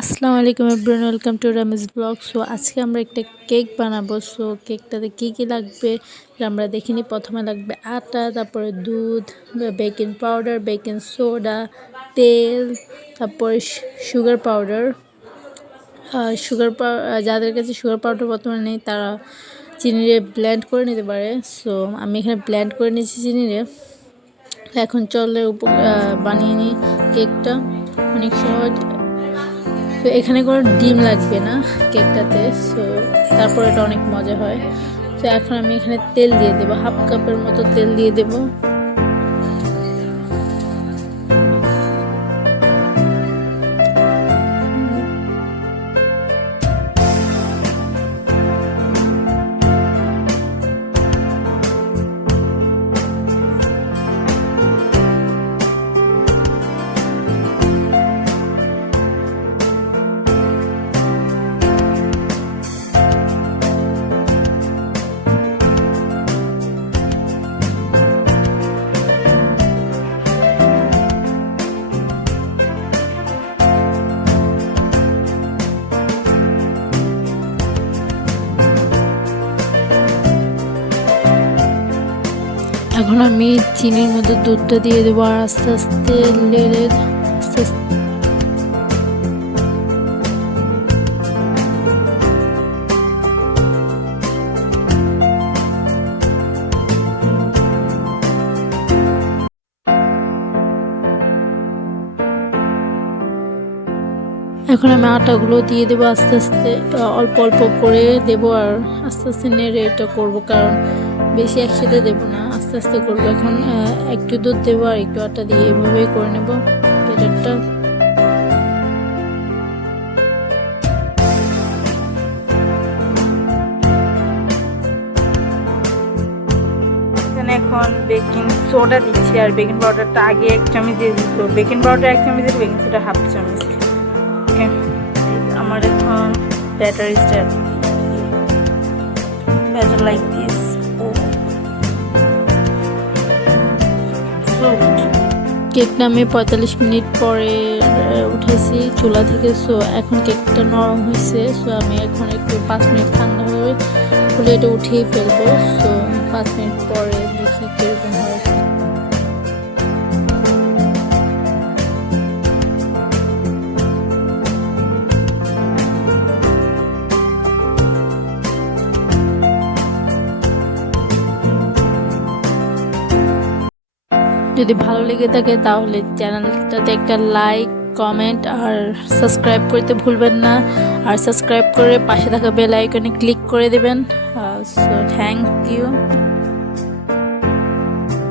আসসালামু আলাইকুম everyone, welcome to Ramiz blog. So আজকে আমরা একটা কেক বানাবো। সো কেকটাতে কী লাগবে আমরা দেখিনি। প্রথমে লাগবে আটা, তারপরে দুধ, বেকিং পাউডার, বেকিং সোডা, তেল, তারপরে সুগার পাউডার। যাদের কাছে সুগার পাউডার বর্তমানে নেই তারা চিনিরে ব্লেন্ড করে নিতে পারে। সো আমি এখানে ব্লেন্ড করে নিয়েছি চিনিরে। এখন চলে বানিয়ে নিই কেকটা, অনেক সহজ। তো এখানে কোনো ডিম লাগবে না কেকটাতে। সো তারপর এটা অনেক মজা হয়। তো এখন আমি এখানে তেল দিয়ে দেবো, হাফ কাপের মতো তেল দিয়ে দেবো। এখন আমি চিনির মধ্যে দুধটা দিয়ে দেবো আর আস্তে আস্তে লেড়ে আস্তে আস্তে এখন আমি আটাগুলো দিয়ে দেবো আস্তে আস্তে, অল্প অল্প করে দেবো আর আস্তে আস্তে নেড়ে এটা করবো, কারণ বেশি একসাথে দেবো না, আস্তে আস্তে করবো। এখন একটু দুধ দেবো আর একটু আটা দিয়ে এভাবেই করে নেবো ব্যাটারটা। এখন বেকিং সোডা দিচ্ছি আর বেকিং পাউডারটা আগে 1 চামচ দিয়ে দিচ্ছি। বেকিং পাউডার 1 চামচ দিয়ে বেকিং সোডা হাফ চামচ। ওকে, আমার এখন batter start batter like this. কেকটা আমি 45 মিনিট পরে উঠেছি চুলা থেকে। সো এখন কেকটা নরম হয়েছে। সো আমি এখন একটু 5 মিনিট ঠান্ডা হলে এটা উঠিয়ে ফেলবো। সো 5 মিনিট পরে দেখি কিরকম হয়। যদি ভালো লেগে থাকে তাহলে চ্যানেলটাতে একটা লাইক, কমেন্ট আর সাবস্ক্রাইব করতে ভুলবেন না। আর সাবস্ক্রাইব করে পাশে থাকা বেল আইকনে ক্লিক করে দেবেন। So thank you.